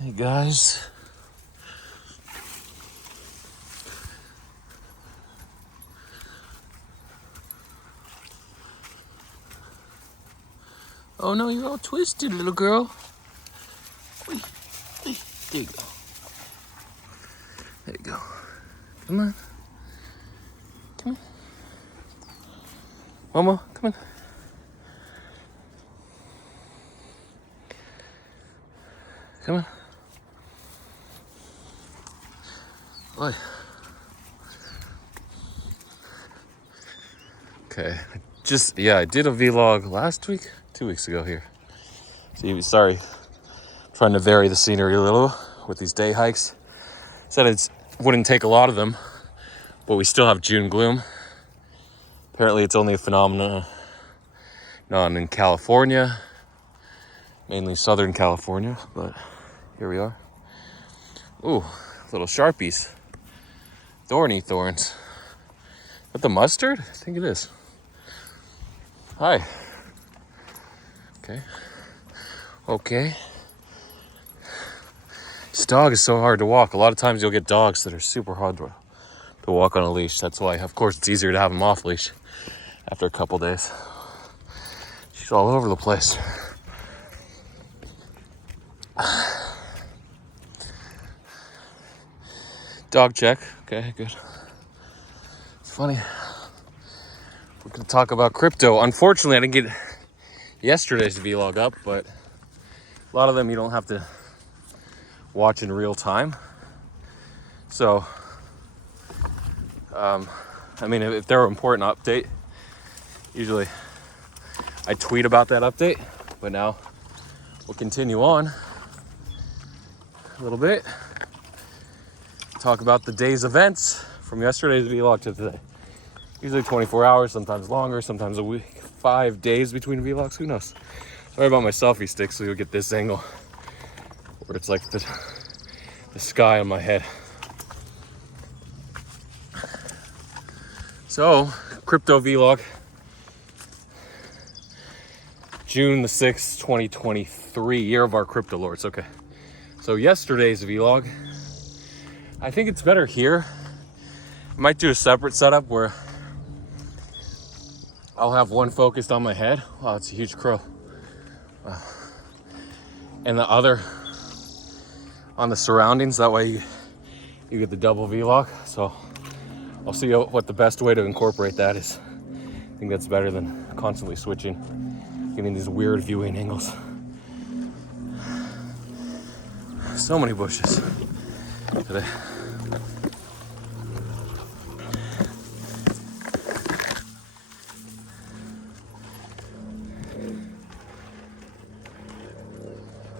Hey guys. Oh no, you're all twisted, little girl. There you go. There you go. Come on. Come on. Mama, come on. Come on. Oi. Okay. I did a vlog last week, 2 weeks ago here. So sorry, trying to vary the scenery a little with these day hikes. Said it wouldn't take a lot of them, but we still have June gloom. Apparently it's only a phenomenon in California, mainly Southern California, but here we are. Ooh, little Sharpies. Thorny thorns. With the mustard? I think it is. Hi. Okay. This dog is so hard to walk. A lot of times you'll get dogs that are super hard to walk on a leash. That's why, of course, it's easier to have them off leash after a couple days. She's all over the place. Dog check. Okay, good. It's funny. We're going to talk about crypto. Unfortunately, I didn't get yesterday's vlog up, but a lot of them you don't have to watch in real time. So, if they're an important update, usually I tweet about that update, but now we'll continue on a little bit. Talk about the day's events from yesterday's vlog to today. Usually 24 hours, sometimes longer, sometimes a week, 5 days between vlogs, who knows? Sorry about my selfie stick, so you'll get this angle where it's like the sky on my head. So, crypto vlog, June the 6th, 2023, year of our crypto lords. Okay, so yesterday's vlog, I think it's better here. I might do a separate setup where I'll have one focused on my head. Wow, it's a huge crow. And the other on the surroundings. That way you get the double vlog. So I'll see what the best way to incorporate that is. I think that's better than constantly switching, getting these weird viewing angles. So many bushes today.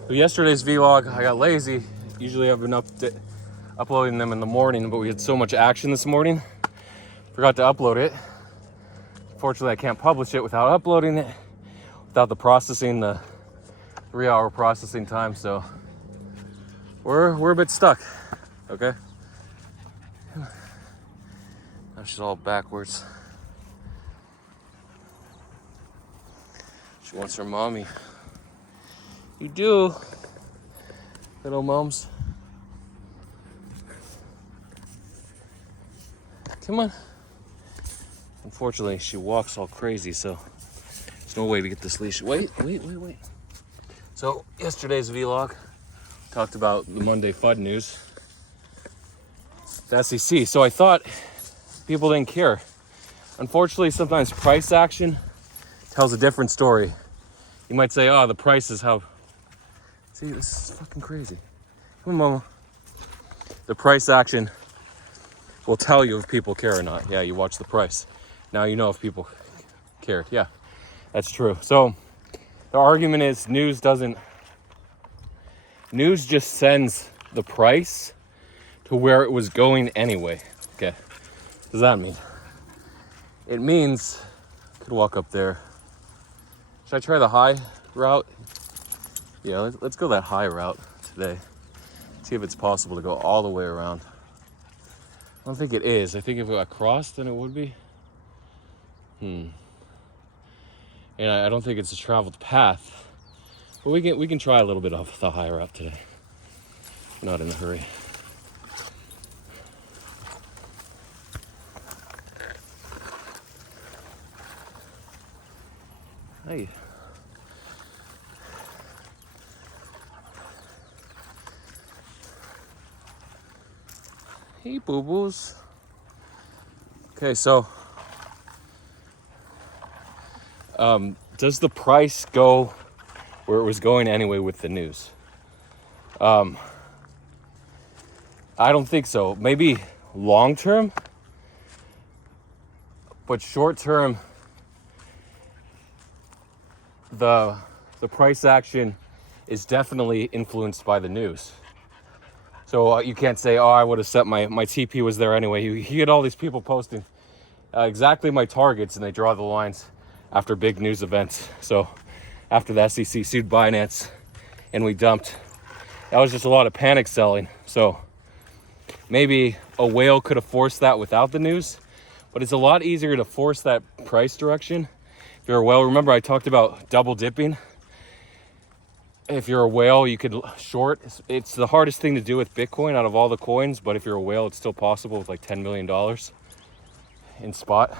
So yesterday's vlog, I got lazy. Usually I've been uploading them in the morning, but we had so much action this morning. Forgot to upload it. Fortunately, I can't publish it without uploading it, without the 3-hour processing time. So we're a bit stuck. Okay. Now she's all backwards. She wants her mommy. You do, little mums. Come on. Unfortunately, she walks all crazy, so there's no way to get this leash. Wait. So, yesterday's vlog talked about the Monday FUD news. The SEC. So I thought people didn't care. Unfortunately, sometimes price action tells a different story. You might say, oh, the price is how... See, this is fucking crazy. Come on, mama. The price action will tell you if people care or not. Yeah, you watch the price. Now you know if people cared. Yeah, that's true. So the argument is news just sends the price to where it was going anyway. Okay, what does that mean? It means, I could walk up there. Should I try the high route? Yeah, let's go that high route today. See if it's possible to go all the way around. I don't think it is. I think if it got crossed, then it would be. And I don't think it's a traveled path. But we can try a little bit of the high route today. Not in a hurry. Hey. Hey, boo-boos. Okay, so does the price go where it was going anyway with the news? I don't think so. Maybe long term, but short term, the price action is definitely influenced by the news. So you can't say, oh, I would have set my TP was there anyway. You get all these people posting exactly my targets, and they draw the lines after big news events. So after the SEC sued Binance and we dumped, that was just a lot of panic selling. So maybe a whale could have forced that without the news, but it's a lot easier to force that price direction. If you're a whale, remember I talked about double dipping. If you're a whale, you could short. It's the hardest thing to do with Bitcoin out of all the coins, but if you're a whale, it's still possible with like $10 million in spot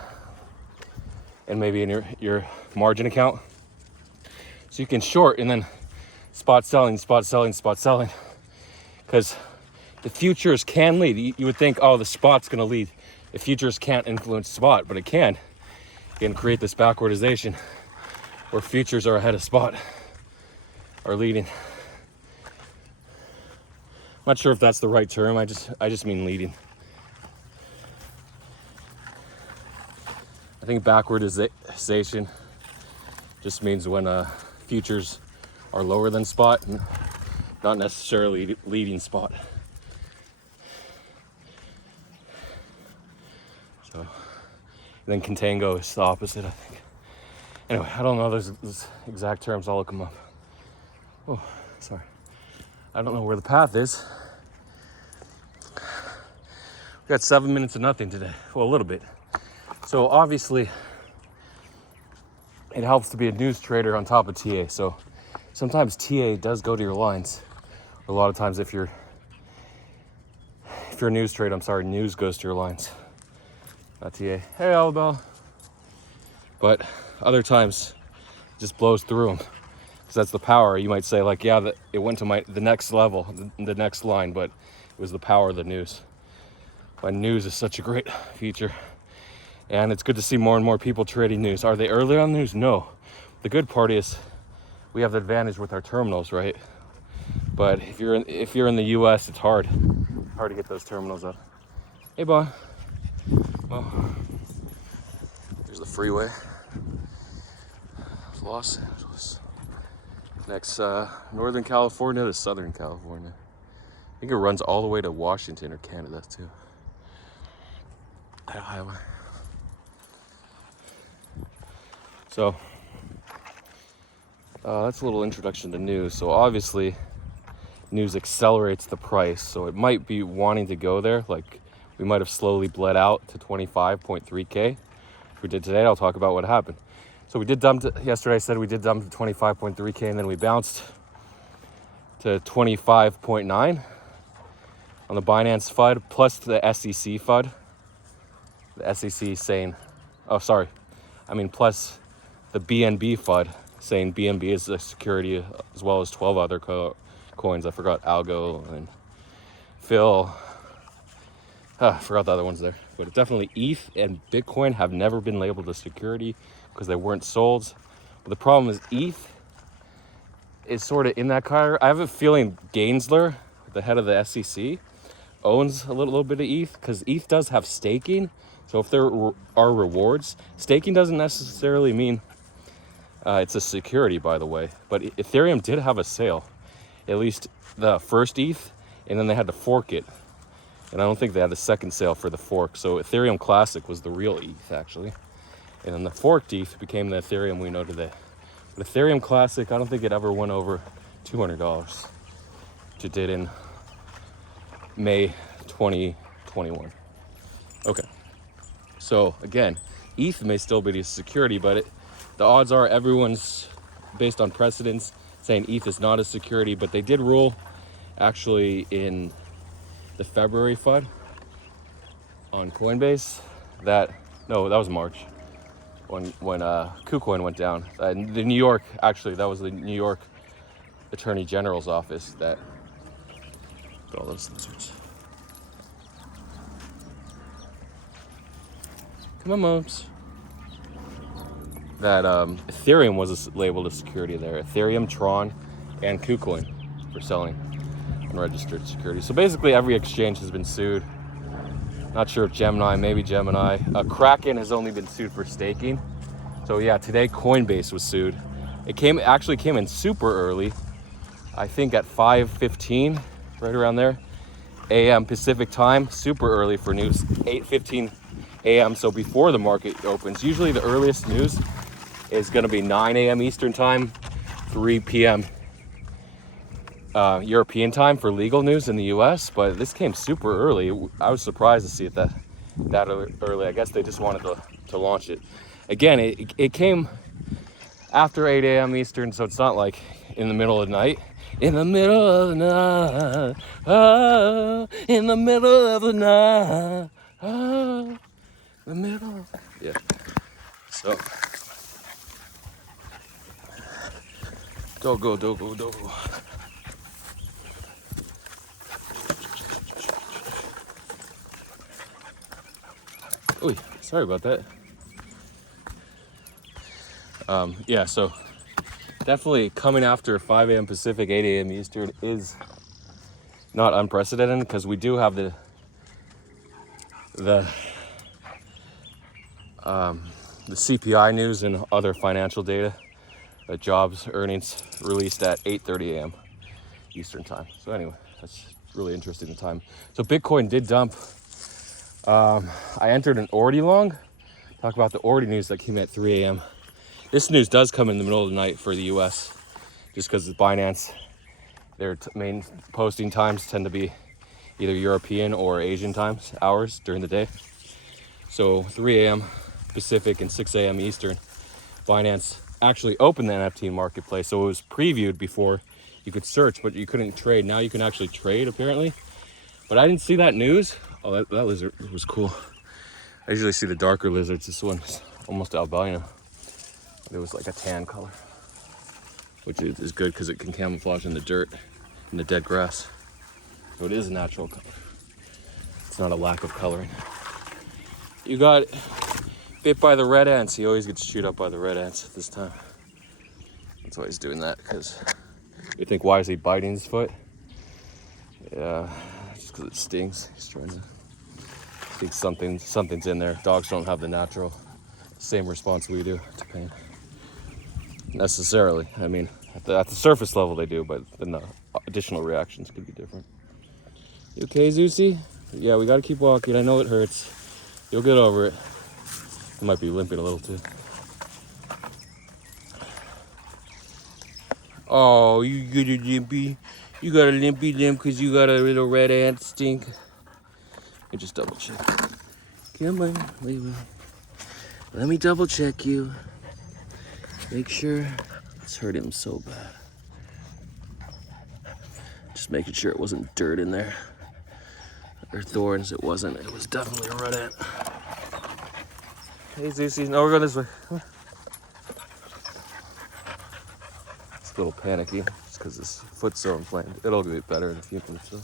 and maybe in your margin account. So you can short and then spot selling, because the futures can lead. You would think, oh, the spot's going to lead. The futures can't influence spot, but it can. You can create this backwardization where futures are ahead of spot, are leading. I'm not sure if that's the right term. I just mean leading. I think backwardization just means when futures are lower than spot, and not necessarily leading spot. So, and then contango is the opposite, I think. Anyway, I don't know those exact terms. I'll look them up. Oh, sorry. I don't know where the path is. We got 7 minutes of nothing today. Well, a little bit. So obviously, it helps to be a news trader on top of TA. So sometimes TA does go to your lines. A lot of times, if you're a news trader, news goes to your lines, not TA. Hey, Alabama. But other times, it just blows through them. Because that's the power. You might say, like, yeah, it went to the next level, the next line, but it was the power of the news. But news is such a great feature. And it's good to see more and more people trading news. Are they early on news? No. The good part is we have the advantage with our terminals, right? But if you're in the US, it's hard to get those terminals up. Hey, Bon. Well, there's the freeway. Los Angeles. Next, Northern California to Southern California. I think it runs all the way to Washington or Canada too. That highway. So, that's a little introduction to news. So obviously, news accelerates the price. So it might be wanting to go there. Like, we might have slowly bled out to 25.3K. If we did today, I'll talk about what happened. So we did dump yesterday. I said we did dump to 25.3K, and then we bounced to 25.9 on the Binance FUD plus the SEC FUD. The SEC saying, plus the BNB FUD saying BNB is a security as well as 12 other coins. I forgot Algo and Phil. I forgot the other ones there. But definitely ETH and Bitcoin have never been labeled a security because they weren't sold. But the problem is ETH is sort of in that category. I have a feeling Gensler, the head of the SEC, owns a little bit of ETH because ETH does have staking. So if there are rewards, staking doesn't necessarily mean it's a security, by the way. But Ethereum did have a sale, at least the first ETH, and then they had to fork it. And I don't think they had a second sale for the fork. So Ethereum Classic was the real ETH, actually. And then the forked ETH became the Ethereum we know today. But Ethereum Classic, I don't think it ever went over $200, which it did in May 2021. Okay. So again, ETH may still be a security, but the odds are everyone's based on precedence saying ETH is not a security, but they did rule actually in the February FUD on Coinbase. That was March when KuCoin went down. The New York, actually, that was the New York Attorney General's office that all those lizards. Come on, moms. That Ethereum was labeled a security there. Ethereum, Tron, and KuCoin for selling unregistered securities. So basically every exchange has been sued. Not sure if Gemini, maybe Gemini. Kraken has only been sued for staking. So yeah, today Coinbase was sued. It actually came in super early. I think at 5:15, right around there, a.m. Pacific time, super early for news, 8:15 a.m. So before the market opens. Usually the earliest news is going to be 9 a.m. Eastern time, 3 p.m. European time for legal news in the US, but this came super early. I was surprised to see it that early. I guess they just wanted to launch it. Again, it came after 8 a.m. Eastern, so it's not like in the middle of the night. In the middle of the night, oh, in the middle of the night, oh, the middle. Yeah. So, dogo. Oy, sorry about that. Yeah, so definitely coming after 5 a.m. Pacific, 8 a.m. Eastern is not unprecedented because we do have the CPI news and other financial data, jobs, earnings released at 8:30 a.m. Eastern time. So anyway, that's really interesting the time. So Bitcoin did dump. I entered an Ordi long. Talk about the Ordi news that came at 3 a.m. This news does come in the middle of the night for the US, just because it's Binance. Their main posting times tend to be either European or Asian times, hours during the day. So 3 a.m. Pacific and 6 a.m. Eastern, Binance actually opened the NFT marketplace. So it was previewed before you could search, but you couldn't trade. Now you can actually trade, apparently. But I didn't see that news. Oh, that lizard was cool. I usually see the darker lizards. This one's almost albino. It was like a tan color, which is good because it can camouflage in the dirt and the dead grass. So it is a natural color. It's not a lack of coloring. You got bit by the red ants. He always gets chewed up by the red ants at this time. That's why he's doing that, because you think, why is he biting his foot? Yeah, just because it stings. He's trying to think something's in there. Dogs don't have the natural same response we do to pain. Necessarily. I mean, at the surface level they do, but then the additional reactions could be different. You okay, Zeusy? Yeah, we gotta keep walking. I know it hurts. You'll get over it. I might be limping a little too. Oh, you got a limpy. You got a limpy limp because you got a little red ant stink. Let me just double check. Come on, wait. Let me double check you. Make sure it's hurt him so bad. Just making sure it wasn't dirt in there. Or thorns. It wasn't. It was definitely a red ant. Hey, Zeusy. No, we're going this way. Come on. It's a little panicky just because his foot's so inflamed. It'll get better in a few minutes, though.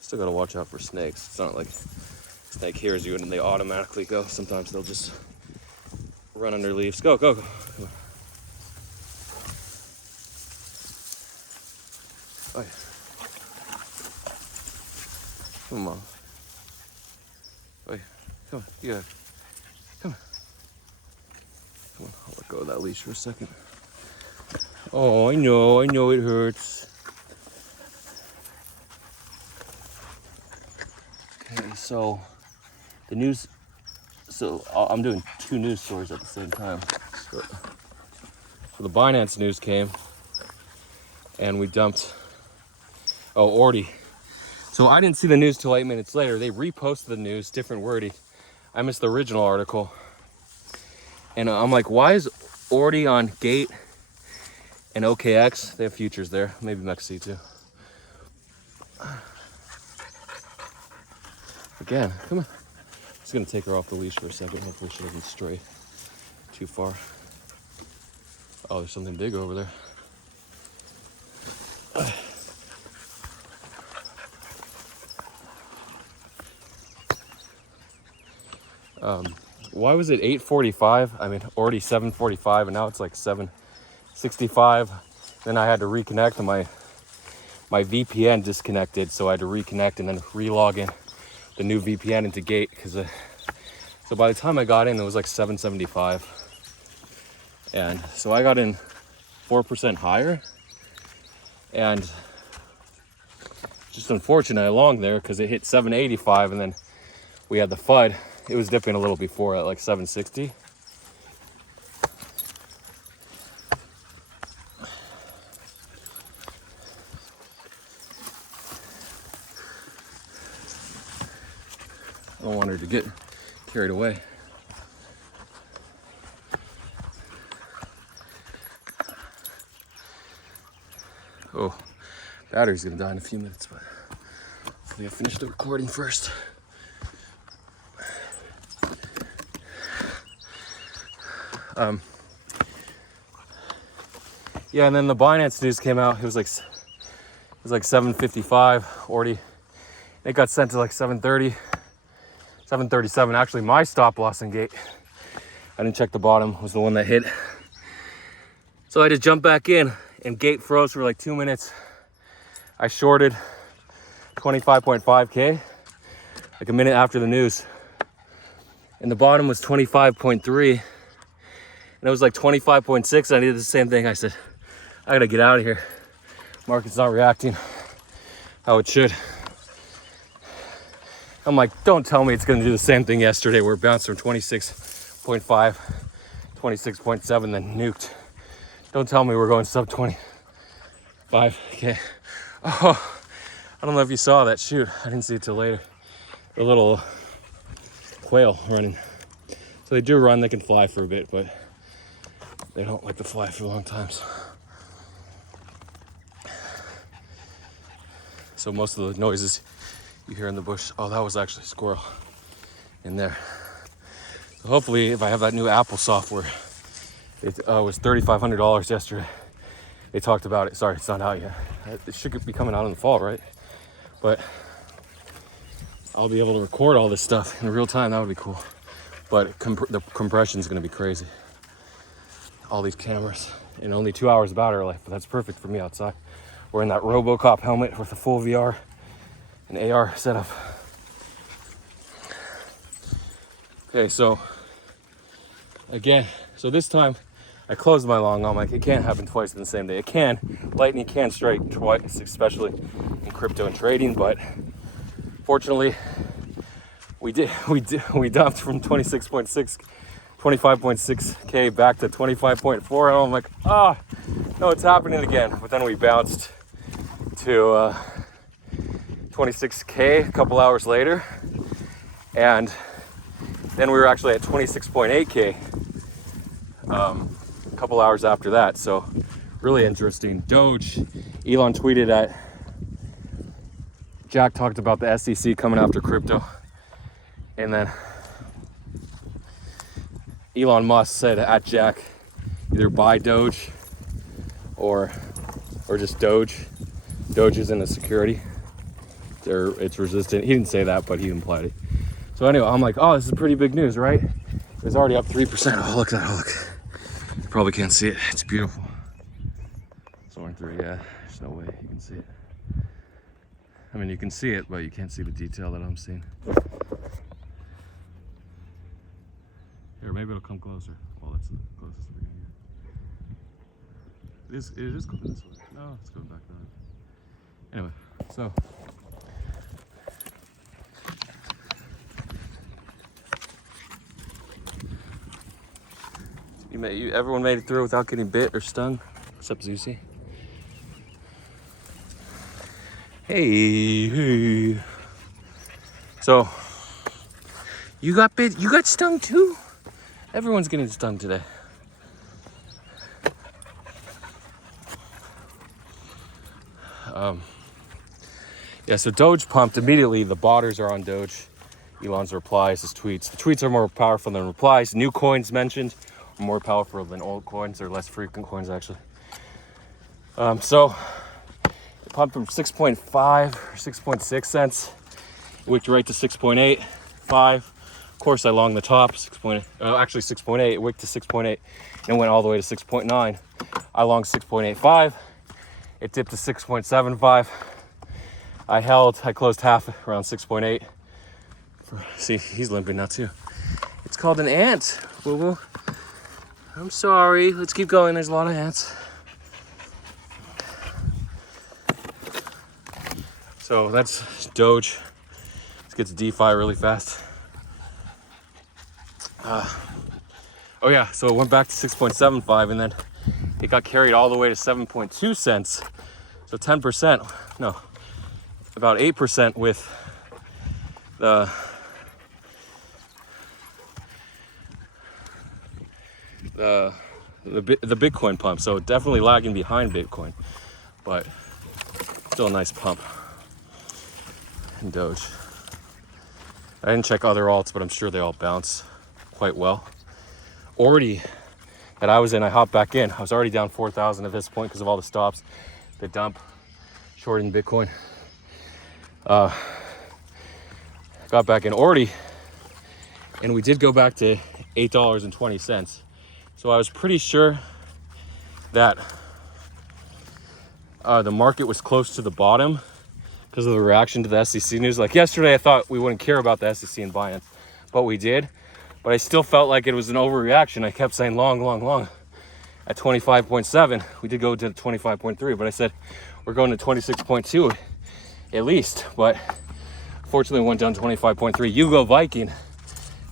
Still got to watch out for snakes. It's not like a snake hears you and then they automatically go. Sometimes they'll just run under leaves. Go. Come on. Oh, yeah. Come on. Oh, yeah. Come on. Yeah. Come on. Come on. I'll let go of that leash for a second. Oh, I know it hurts. Okay, so the news. So I'm doing two news stories at the same time. So the Binance news came, and we dumped. Oh, Ordi. So I didn't see the news till 8 minutes later. They reposted the news, different wording. I missed the original article, and I'm like, why is Ordi on Gate And OKX, they have futures there. Maybe MEXC too. Again, come on. Just gonna take her off the leash for a second. Hopefully she doesn't stray too far. Oh, there's something big over there. Why was it 8:45? I mean, already 7:45, and now it's like 7:65. Then I had to reconnect, and my VPN disconnected, so I had to reconnect and then re-log in the new VPN into Gate, because so by the time I got in, it was like 7:75, and so I got in 4% higher, and just unfortunate along there because it hit 785, and then we had the FUD. It was dipping a little before at like 760. I don't want her to get carried away. Oh, battery's gonna die in a few minutes, but hopefully I finish the recording first. Yeah, and then the Binance news came out. It was like 7:55 already. It got sent to like 7:30, 7:37. Actually, my stop loss in Gate, I didn't check the bottom, was the one that hit. So I had to jump back in, and Gate froze for like 2 minutes. I shorted 25.5K like a minute after the news, and the bottom was 25.3, and it was like 25.6. I did the same thing. I said, I gotta get out of here. Market's not reacting how it should. I'm like, don't tell me it's gonna do the same thing yesterday where it bounced from 26.5, 26.7, then nuked. Don't tell me we're going sub 25K. Oh, I don't know if you saw that. Shoot, I didn't see it till later. The little quail running. So they do run, they can fly for a bit, but they don't like to fly for long times. So most of the noises you hear in the bush, oh, that was actually a squirrel in there. So hopefully, if I have that new Apple software, it was $3,500 yesterday. They talked about it. Sorry, it's not out yet. It should be coming out in the fall, right? But I'll be able to record all this stuff in real time. That would be cool. But the compression is going to be crazy. All these cameras and only 2 hours of battery life, but that's perfect for me outside. Wearing that RoboCop helmet with a full VR and AR setup. Okay, so again, so this time I closed my long. I'm like, it can't happen twice in the same day. It can, lightning can strike twice, especially in crypto and trading. But fortunately, we dumped from 25.6K back to 25.4, and I'm like, no, it's happening again. But then we bounced to 26K a couple hours later, and then we were actually at 26.8K a couple hours after that. So really interesting. Doge, Elon tweeted at Jack, talked about the SEC coming after crypto, and then Elon Musk said at Jack, either buy Doge or just Doge. Doge isn't a security. It's resistant. He didn't say that, but he implied it. So anyway, I'm like, oh, this is pretty big news, right? It was already up 3%. Oh, look at that. Oh, look. You probably can't see it. It's beautiful. Soaring through, yeah. There's no way you can see it. I mean, you can see it, but you can't see the detail that I'm seeing. Here, maybe it'll come closer. Well, that's the closest we're gonna get. It is going this way. No, it's going back that way. Anyway, so everyone made it through without getting bit or stung, except Zusi. Hey. So you got bit? You got stung too? Everyone's getting stung today. Yeah, so Doge pumped immediately. The botters are on Doge. Elon's replies, his tweets. The tweets are more powerful than replies. New coins mentioned are more powerful than old coins, or less frequent coins, actually. So it pumped from 6.5 or 6.6 cents. It wicked right to 6.8, 5. Of course, I longed the top, 6.8. It wicked to 6.8 and went all the way to 6.9. I longed 6.85. It dipped to 6.75. I closed half around 6.8. See, he's limping now too. It's called an ant, boo-boo. I'm sorry. Let's keep going. There's a lot of ants. So that's Doge. Let's get to DeFi really fast. Oh yeah, so it went back to 6.75 and then it got carried all the way to 7.2 cents. So 10%, no, about 8% with the Bitcoin pump. So definitely lagging behind Bitcoin, but still a nice pump in Doge. I didn't check other alts, but I'm sure they all bounce quite well. Already that I was in, I hopped back in. I was already down 4,000 at this point because of all the stops, the dump, shorting Bitcoin. Got back in already, and we did go back to $8.20. So I was pretty sure that the market was close to the bottom because of the reaction to the SEC news. Like yesterday, I thought we wouldn't care about the SEC and Binance, but we did. But I still felt like it was an overreaction. I kept saying long, long, long at 25.7. We did go to 25.3, but I said we're going to 26.2 at least. But fortunately, went down to 25.3. Hugo Viking,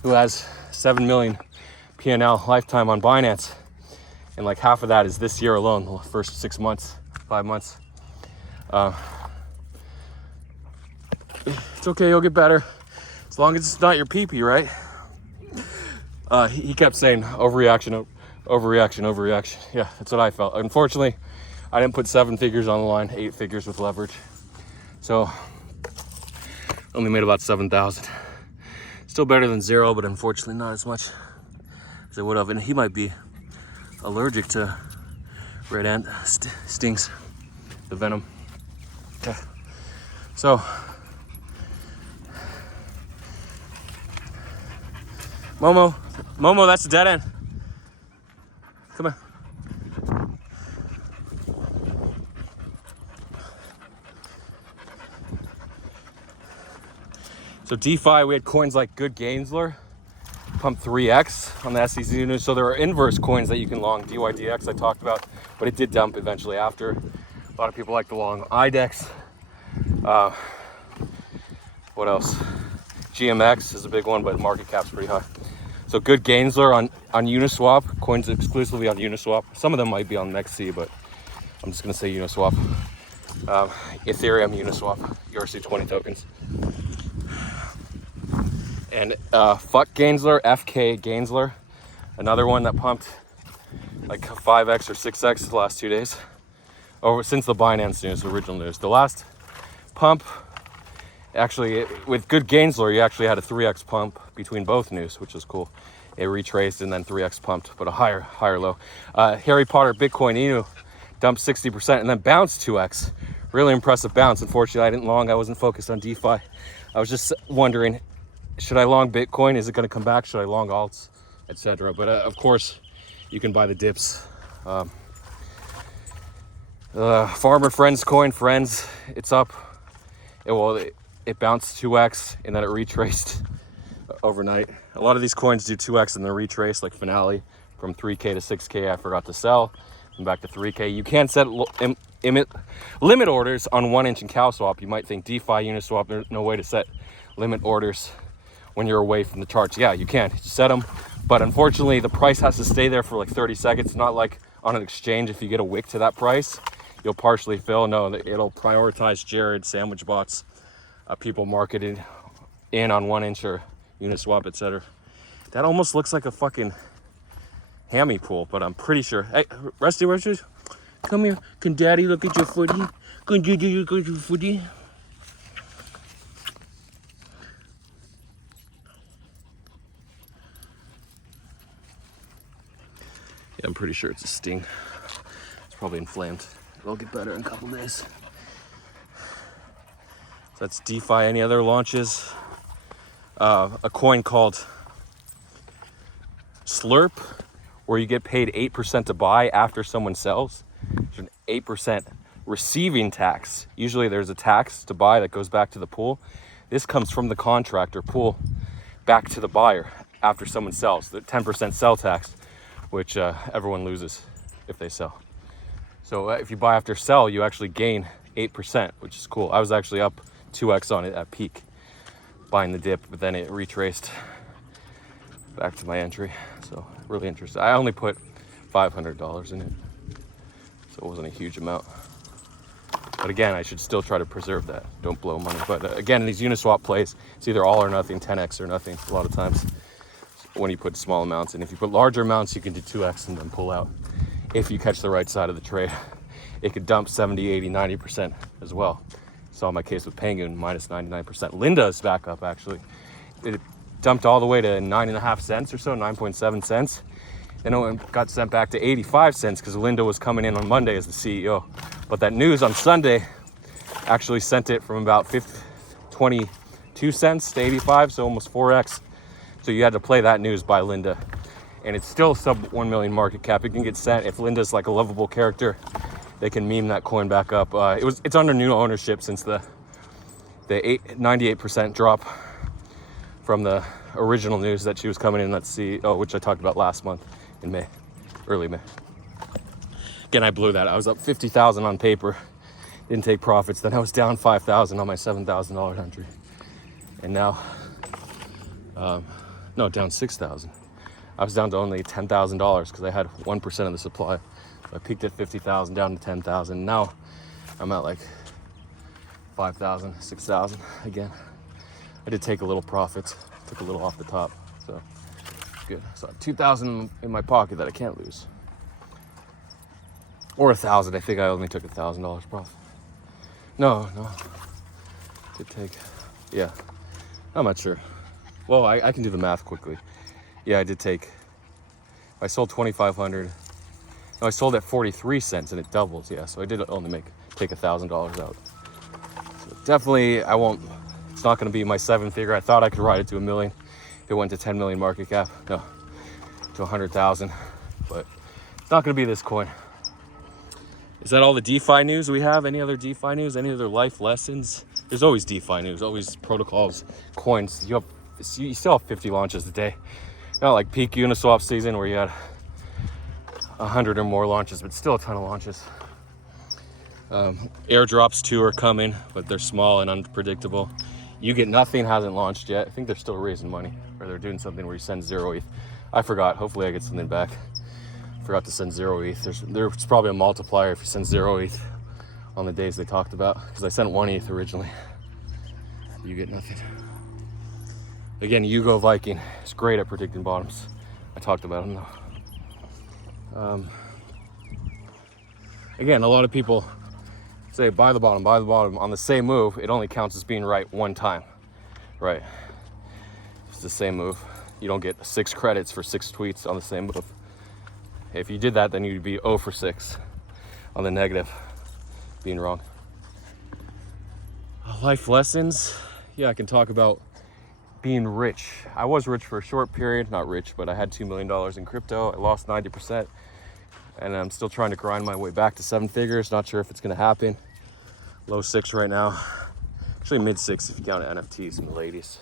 who has 7 million P&L lifetime on Binance, and like half of that is this year alone, the first 6 months, 5 months. It's okay, you'll get better as long as it's not your pee-pee, right? He kept saying overreaction. Yeah, that's what I felt. Unfortunately, I didn't put 7 figures on the line, 8 figures with leverage. So only made about 7,000. Still better than 0, but unfortunately not as much as I would have. And he might be allergic to red ant stings, the venom. Okay. So Momo, that's a dead end. Come on. So DeFi, we had coins like Good Gainsler, pump 3x on the SEC news. So there are inverse coins that you can long. DYDX I talked about, but it did dump eventually after. A lot of people like the long IDEX. What else? GMX is a big one, but market cap's pretty high. So Good Gainsler on Uniswap, coins exclusively on Uniswap. Some of them might be on XC, but I'm just gonna say Uniswap. Ethereum Uniswap, ERC20 tokens. And Fuck Gainsler, FK Gainsler, another one that pumped like 5x or 6x the last 2 days. Since the Binance news, the original news. The last pump, actually, with Good Gainsler, you actually had a 3x pump between both news, which is cool. It retraced and then 3x pumped, but a higher low. Harry Potter Bitcoin Inu dumped 60% and then bounced 2x. Really impressive bounce. Unfortunately, I didn't long. I wasn't focused on DeFi. I was just wondering, should I long Bitcoin? Is it going to come back? Should I long alts, etc.? But of course, you can buy the dips. Farmer Friends coin, Friends, it's up. It bounced 2x and then it retraced overnight. A lot of these coins do 2x and then retrace, like Finale from 3K to 6K. I forgot to sell and back to 3K. You can set limit orders on 1inch and CowSwap. You might think DeFi, Uniswap, there's no way to set limit orders when you're away from the charts. Yeah, you can set them, but unfortunately the price has to stay there for like 30 seconds. Not like on an exchange, if you get a wick to that price, you'll partially fill. No, it'll prioritize Jared, sandwich bots, people marketed in on 1inch or Uniswap, etc. That almost looks like a fucking hammy pool, but I'm pretty sure. Hey, Rusty, come here. Can Daddy look at your footy? Fuddy. Yeah, I'm pretty sure it's a sting. It's probably inflamed. It'll get better in a couple days. So that's DeFi. Any other launches? A coin called Slurp, where you get paid 8% to buy after someone sells. There's an 8% receiving tax. Usually there's a tax to buy that goes back to the pool. This comes from the contractor pool back to the buyer after someone sells. The 10% sell tax, which everyone loses if they sell. So if you buy after sell, you actually gain 8%, which is cool. I was actually up 2x on it at peak, buying the dip, but then it retraced back to my entry. So really interesting. I only put $500 in it, so it wasn't a huge amount. But again, I should still try to preserve that. Don't blow money. But again, in these Uniswap plays, it's either all or nothing, 10x or nothing a lot of times when you put small amounts in. If you put larger amounts, you can do 2x and then pull out. If you catch the right side of the trade, it could dump 70, 80, 90% as well. Saw my case with Penguin, minus 99%. Linda is back up, actually. It dumped all the way to 9.5 cents or so, 9.7 cents. Then it got sent back to 85 cents because Linda was coming in on Monday as the CEO. But that news on Sunday actually sent it from about 22 cents to 85, so almost 4x. So you had to play that news by Linda. And it's still sub 1 million market cap. It can get sent. If Linda's like a lovable character, they can meme that coin back up. It's under new ownership since the 98% drop from the original news that she was coming in at CEO, which I talked about last month in May, early May. Again, I blew that. I was up 50,000 on paper, didn't take profits. Then I was down 5,000 on my $7,000 entry, and now, no, down 6,000. I was down to only $10,000 because I had 1% of the supply. So I peaked at 50,000, down to 10,000. Now I'm at like 5,000, 6,000 again. I did take a little profit, took a little off the top, so good. So I have 2,000 in my pocket that I can't lose. Or 1,000. I think I only took $1,000 profit. No. Did take, yeah. I'm not sure. Well, I can do the math quickly. Yeah, I did take, I sold 2,500. No, I sold at 43 cents and it doubles. Yeah, so I did only take $1,000 out. So definitely, it's not going to be my 7-figure. I thought I could ride it to $1 million if it went to 10 million market cap. No, to 100,000. But it's not going to be this coin. Is that all the DeFi news we have? Any other DeFi news? Any other life lessons? There's always DeFi news, always protocols, coins. You still have 50 launches a day. Not like peak Uniswap season where you had 100 or more launches, but still a ton of launches. Airdrops too are coming, but they're small and unpredictable. You Get Nothing hasn't launched yet. I think they're still raising money, or they're doing something where you send 0 ETH. I forgot. Hopefully I get something back. Forgot to send 0 ETH. There's probably a multiplier if you send 0 ETH on the days they talked about, because I sent 1 ETH originally. You Get Nothing. Again, Hugo Viking is great at predicting bottoms. I talked about him though. Again, a lot of people say buy the bottom on the same move. It only counts as being right one time, right? It's the same move. You don't get 6 credits for 6 tweets on the same move. If you did that, then you'd be 0 for 6 on the negative, being wrong. Life lessons. Yeah, I can talk about being rich. I was rich for a short period, not rich, but I had $2 million in crypto. I lost 90%, and I'm still trying to grind my way back to 7 figures. Not sure if it's gonna happen. Low 6 right now. Actually mid 6 if you count NFTs and ladies.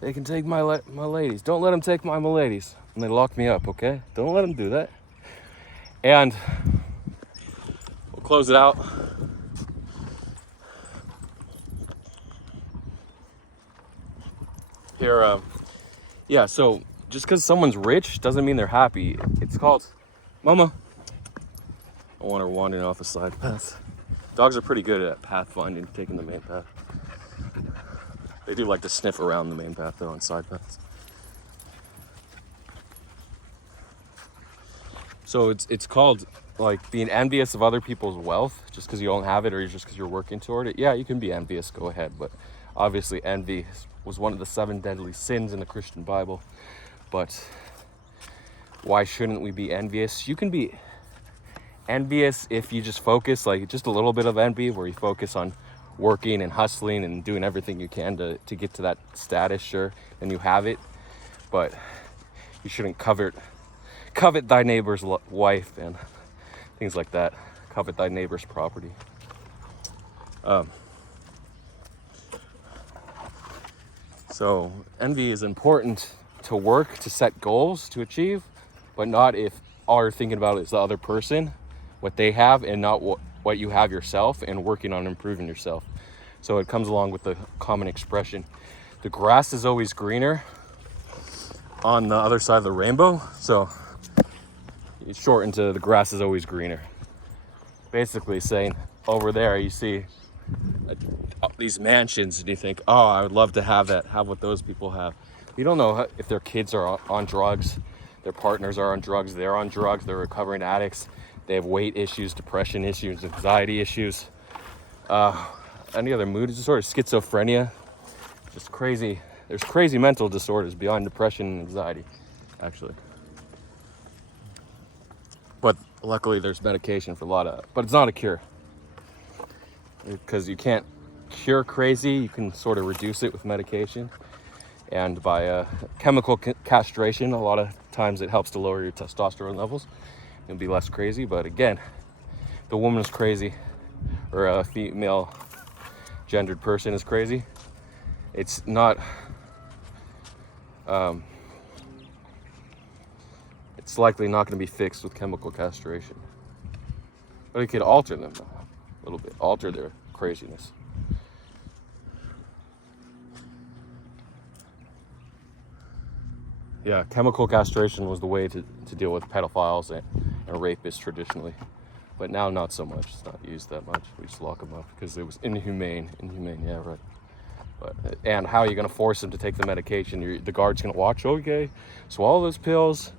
They can take my ladies. Don't let them take my ladies. And they lock me up, okay? Don't let them do that. And we'll close it out. Here, yeah, so just because someone's rich doesn't mean they're happy. It's called, Mama. I want her wandering off a side path. Dogs are pretty good at path finding, taking the main path. They do like to sniff around the main path though on side paths. So it's called like being envious of other people's wealth just because you don't have it or just because you're working toward it. Yeah, you can be envious, go ahead. But obviously envy was one of the 7 deadly sins in the Christian Bible. But why shouldn't we be envious? You can be envious if you just focus, like just a little bit of envy where you focus on working and hustling and doing everything you can to get to that status, sure, and you have it. But you shouldn't covet thy neighbor's wife and things like that. Covet thy neighbor's property. So envy is important to work, to set goals, to achieve, but not if all you're thinking about is the other person, what they have, and not what you have yourself, and working on improving yourself. So it comes along with the common expression, the grass is always greener on the other side of the rainbow. So it's shortened to the grass is always greener. Basically saying over there you see these mansions and you think, oh, I would love to have what those people have. You don't know if their kids are on drugs, their partners are on drugs, they're recovering addicts, they have weight issues, depression issues, anxiety issues, any other mood disorder, schizophrenia, just crazy. There's crazy mental disorders beyond depression and anxiety, actually. But luckily there's medication for a lot of, but it's not a cure. Because you can't cure crazy, you can sort of reduce it with medication. And by chemical castration, a lot of times it helps to lower your testosterone levels and be less crazy. But again, the woman is crazy, or a female gendered person is crazy. It's not, it's likely not going to be fixed with chemical castration. But it could alter them though, a little bit, alter their craziness. Yeah, chemical castration was the way to deal with pedophiles and rapists traditionally. But now not so much, it's not used that much. We just lock them up because it was inhumane, yeah, right. But, and how are you going to force them to take the medication? The guard's going to watch, okay, swallow those pills,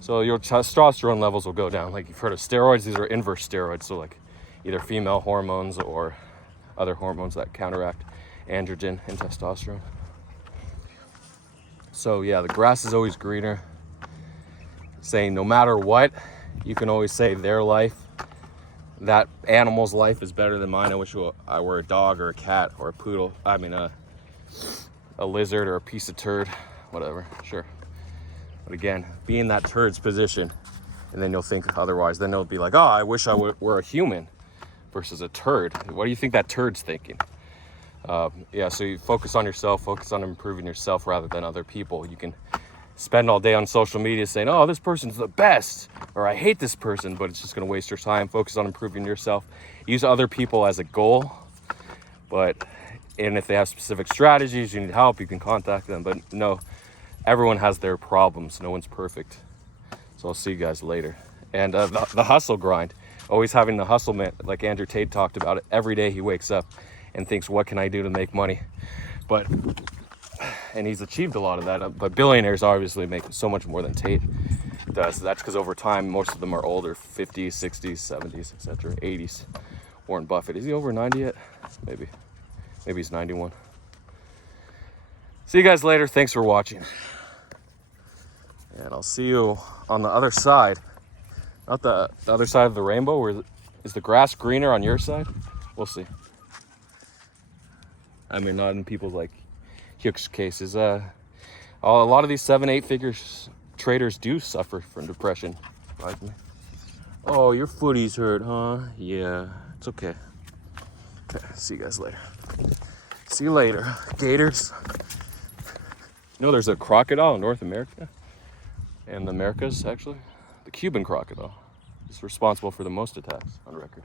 so your testosterone levels will go down. Like you've heard of steroids, these are inverse steroids, so like either female hormones or other hormones that counteract androgen and testosterone. So yeah, the grass is always greener. Saying no matter what, you can always say their life, that animal's life is better than mine. I wish I were a dog or a cat or a poodle. I mean, a lizard or a piece of turd, whatever, sure. But again, be in that turd's position, and then you'll think otherwise. Then it'll be like, oh, I wish I were a human versus a turd. What do you think that turd's thinking? Yeah, so you focus on yourself, focus on improving yourself rather than other people. You can spend all day on social media saying, oh, this person's the best, or I hate this person, but it's just going to waste your time. Focus on improving yourself. Use other people as a goal, and if they have specific strategies, you need help, you can contact them. But no, everyone has their problems. No one's perfect. So I'll see you guys later. And the hustle grind, always having the hustle, man, like Andrew Tate talked about it. Every day he wakes up and thinks, what can I do to make money? And he's achieved a lot of that. But billionaires obviously make so much more than Tate does. That's because over time, most of them are older, 50s, 60s, 70s, etc., 80s. Warren Buffett, is he over 90 yet? Maybe he's 91. See you guys later. Thanks for watching. And I'll see you on the other side. Not the other side of the rainbow. Is the grass greener on your side? We'll see. I mean, not in people's like Hughes cases. A lot of these 7-8 figures traders do suffer from depression. Oh, your footies hurt, huh? Yeah, it's okay. Okay, see you guys later. See you later, gators. You know, there's a crocodile in North America and the Americas, actually. The Cuban crocodile is responsible for the most attacks on record.